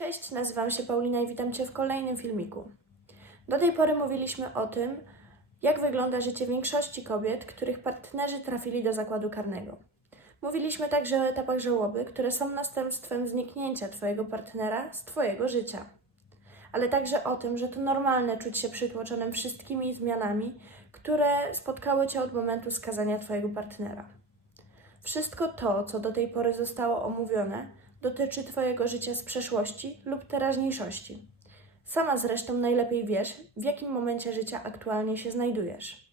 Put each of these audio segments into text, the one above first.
Cześć, nazywam się Paulina i witam Cię w kolejnym filmiku. Do tej pory mówiliśmy o tym, jak wygląda życie większości kobiet, których partnerzy trafili do zakładu karnego. Mówiliśmy także o etapach żałoby, które są następstwem zniknięcia Twojego partnera z Twojego życia. Ale także o tym, że to normalne czuć się przytłoczonym wszystkimi zmianami, które spotkały Cię od momentu skazania Twojego partnera. Wszystko to, co do tej pory zostało omówione, dotyczy Twojego życia z przeszłości lub teraźniejszości. Sama zresztą najlepiej wiesz, w jakim momencie życia aktualnie się znajdujesz.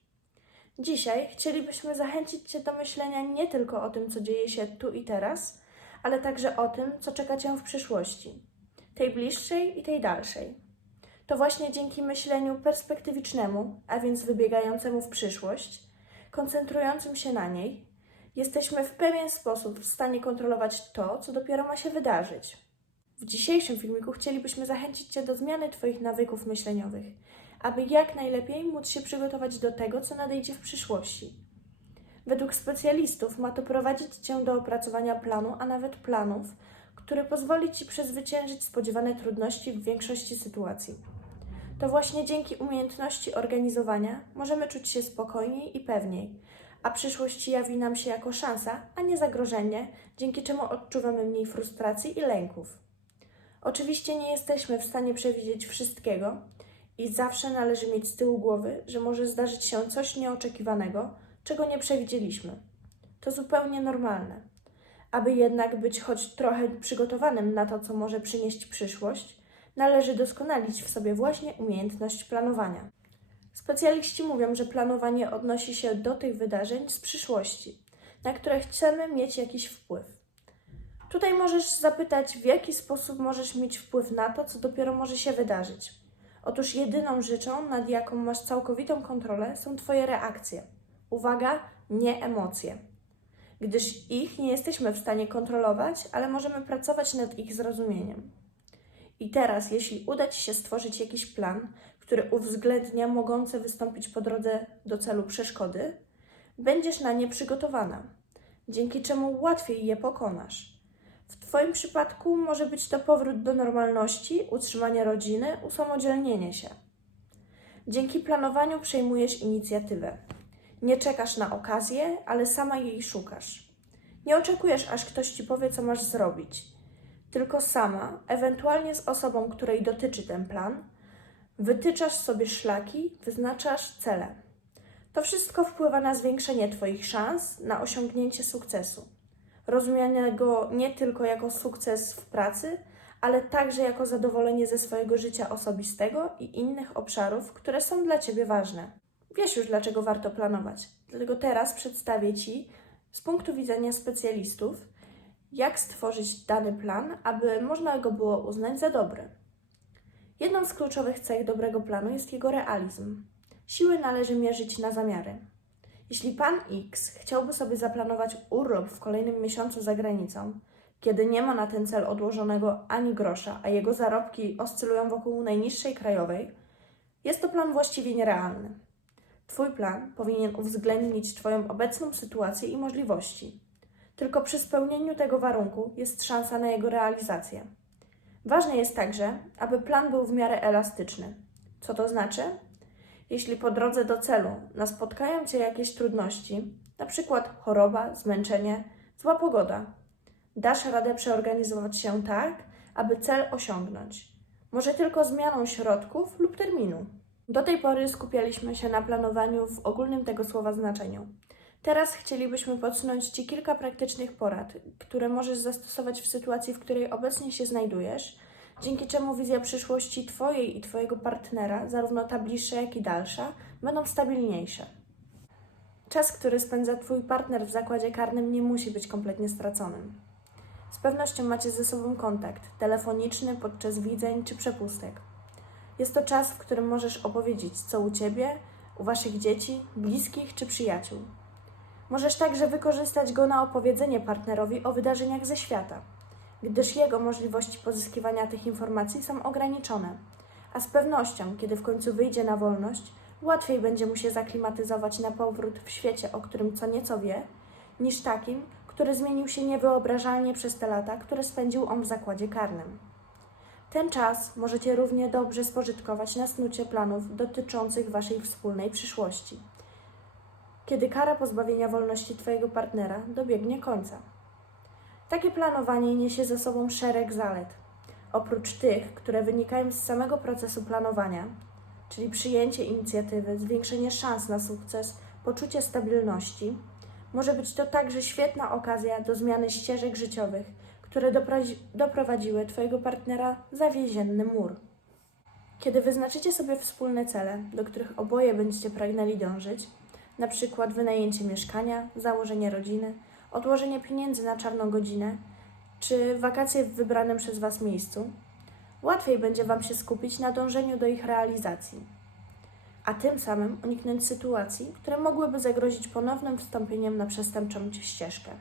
Dzisiaj chcielibyśmy zachęcić Cię do myślenia nie tylko o tym, co dzieje się tu i teraz, ale także o tym, co czeka Cię w przyszłości, tej bliższej i tej dalszej. To właśnie dzięki myśleniu perspektywicznemu, a więc wybiegającemu w przyszłość, koncentrującym się na niej, jesteśmy w pewien sposób w stanie kontrolować to, co dopiero ma się wydarzyć. W dzisiejszym filmiku chcielibyśmy zachęcić Cię do zmiany Twoich nawyków myśleniowych, aby jak najlepiej móc się przygotować do tego, co nadejdzie w przyszłości. Według specjalistów ma to prowadzić Cię do opracowania planu, a nawet planów, który pozwoli Ci przezwyciężyć spodziewane trudności w większości sytuacji. To właśnie dzięki umiejętności organizowania możemy czuć się spokojniej i pewniej, a przyszłość jawi nam się jako szansa, a nie zagrożenie, dzięki czemu odczuwamy mniej frustracji i lęków. Oczywiście nie jesteśmy w stanie przewidzieć wszystkiego i zawsze należy mieć z tyłu głowy, że może zdarzyć się coś nieoczekiwanego, czego nie przewidzieliśmy. To zupełnie normalne. Aby jednak być choć trochę przygotowanym na to, co może przynieść przyszłość, należy doskonalić w sobie właśnie umiejętność planowania. Specjaliści mówią, że planowanie odnosi się do tych wydarzeń z przyszłości, na które chcemy mieć jakiś wpływ. Tutaj możesz zapytać, w jaki sposób możesz mieć wpływ na to, co dopiero może się wydarzyć. Otóż jedyną rzeczą, nad jaką masz całkowitą kontrolę, są Twoje reakcje. Uwaga, nie emocje. Gdyż ich nie jesteśmy w stanie kontrolować, ale możemy pracować nad ich zrozumieniem. I teraz, jeśli uda Ci się stworzyć jakiś plan, który uwzględnia mogące wystąpić po drodze do celu przeszkody, będziesz na nie przygotowana, dzięki czemu łatwiej je pokonasz. W Twoim przypadku może być to powrót do normalności, utrzymanie rodziny, usamodzielnienie się. Dzięki planowaniu przejmujesz inicjatywę. Nie czekasz na okazję, ale sama jej szukasz. Nie oczekujesz, aż ktoś ci powie, co masz zrobić. Tylko sama, ewentualnie z osobą, której dotyczy ten plan, wytyczasz sobie szlaki, wyznaczasz cele. To wszystko wpływa na zwiększenie Twoich szans na osiągnięcie sukcesu. Rozumianego nie tylko jako sukces w pracy, ale także jako zadowolenie ze swojego życia osobistego i innych obszarów, które są dla Ciebie ważne. Wiesz już, dlaczego warto planować. Dlatego teraz przedstawię Ci z punktu widzenia specjalistów, jak stworzyć dany plan, aby można go było uznać za dobry. Jedną z kluczowych cech dobrego planu jest jego realizm. Siły należy mierzyć na zamiary. Jeśli pan X chciałby sobie zaplanować urlop w kolejnym miesiącu za granicą, kiedy nie ma na ten cel odłożonego ani grosza, a jego zarobki oscylują wokół najniższej krajowej, jest to plan właściwie nierealny. Twój plan powinien uwzględnić Twoją obecną sytuację i możliwości. Tylko przy spełnieniu tego warunku jest szansa na jego realizację. Ważne jest także, aby plan był w miarę elastyczny. Co to znaczy? Jeśli po drodze do celu naspotkają Cię jakieś trudności, np. choroba, zmęczenie, zła pogoda, dasz radę przeorganizować się tak, aby cel osiągnąć. Może tylko zmianą środków lub terminu. Do tej pory skupialiśmy się na planowaniu w ogólnym tego słowa znaczeniu. Teraz chcielibyśmy podsunąć Ci kilka praktycznych porad, które możesz zastosować w sytuacji, w której obecnie się znajdujesz, dzięki czemu wizja przyszłości Twojej i Twojego partnera, zarówno ta bliższa, jak i dalsza, będą stabilniejsze. Czas, który spędza Twój partner w zakładzie karnym, nie musi być kompletnie straconym. Z pewnością macie ze sobą kontakt telefoniczny podczas widzeń czy przepustek. Jest to czas, w którym możesz opowiedzieć, co u Ciebie, u Waszych dzieci, bliskich czy przyjaciół. Możesz także wykorzystać go na opowiedzenie partnerowi o wydarzeniach ze świata, gdyż jego możliwości pozyskiwania tych informacji są ograniczone, a z pewnością, kiedy w końcu wyjdzie na wolność, łatwiej będzie mu się zaklimatyzować na powrót w świecie, o którym co nieco wie, niż takim, który zmienił się niewyobrażalnie przez te lata, które spędził on w zakładzie karnym. Ten czas możecie równie dobrze spożytkować na snucie planów dotyczących Waszej wspólnej przyszłości, kiedy kara pozbawienia wolności Twojego partnera dobiegnie końca. Takie planowanie niesie ze sobą szereg zalet. Oprócz tych, które wynikają z samego procesu planowania, czyli przyjęcie inicjatywy, zwiększenie szans na sukces, poczucie stabilności, może być to także świetna okazja do zmiany ścieżek życiowych, które doprowadziły Twojego partnera za więzienny mur. Kiedy wyznaczycie sobie wspólne cele, do których oboje będziecie pragnęli dążyć, na przykład wynajęcie mieszkania, założenie rodziny, odłożenie pieniędzy na czarną godzinę, czy wakacje w wybranym przez Was miejscu, łatwiej będzie Wam się skupić na dążeniu do ich realizacji, a tym samym uniknąć sytuacji, które mogłyby zagrozić ponownym wstąpieniem na przestępczą ścieżkę.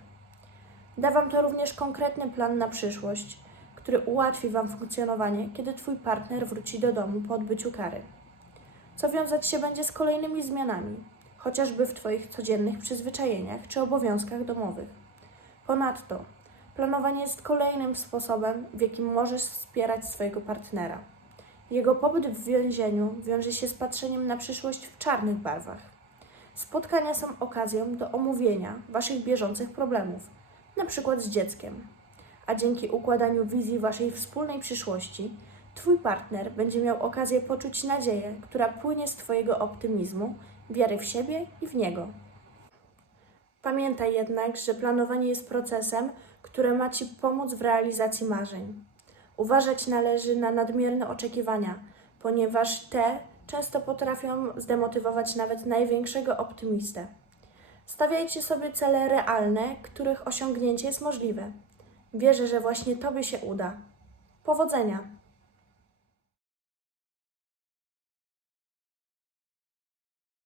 Da Wam to również konkretny plan na przyszłość, który ułatwi Wam funkcjonowanie, kiedy Twój partner wróci do domu po odbyciu kary. Co wiązać się będzie z kolejnymi zmianami, chociażby w Twoich codziennych przyzwyczajeniach czy obowiązkach domowych. Ponadto, planowanie jest kolejnym sposobem, w jakim możesz wspierać swojego partnera. Jego pobyt w więzieniu wiąże się z patrzeniem na przyszłość w czarnych barwach. Spotkania są okazją do omówienia Waszych bieżących problemów, przykład z dzieckiem. A dzięki układaniu wizji Waszej wspólnej przyszłości, Twój partner będzie miał okazję poczuć nadzieję, która płynie z Twojego optymizmu, wiary w siebie i w niego. Pamiętaj jednak, że planowanie jest procesem, który ma Ci pomóc w realizacji marzeń. Uważać należy na nadmierne oczekiwania, ponieważ te często potrafią zdemotywować nawet największego optymistę. Stawiajcie sobie cele realne, których osiągnięcie jest możliwe. Wierzę, że właśnie Tobie się uda. Powodzenia!